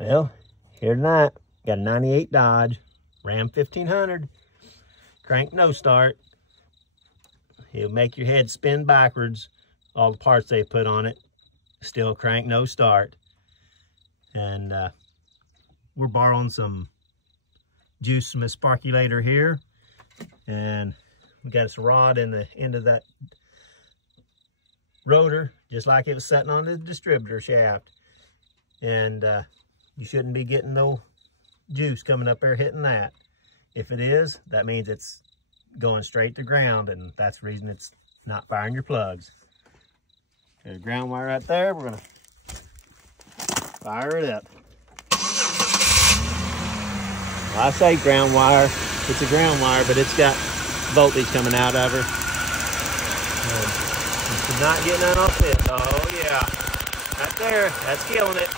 Well, here tonight, got a 98 Dodge, Ram 1500, crank no start. It'll make your head spin backwards. All the parts they put on it, still crank no start. And we're borrowing some juice from a sparkulator here. And we got us a rod in the end of that rotor, just like it was sitting on the distributor shaft. And you shouldn't be getting no juice coming up there hitting that. If it is, that means it's going straight to ground, and that's the reason it's not firing your plugs. There's a ground wire right there. We're gonna fire it up. Well, I say ground wire, it's a ground wire, but it's got voltage coming out of her. It's not getting none off it. Oh yeah, right there, that's killing it.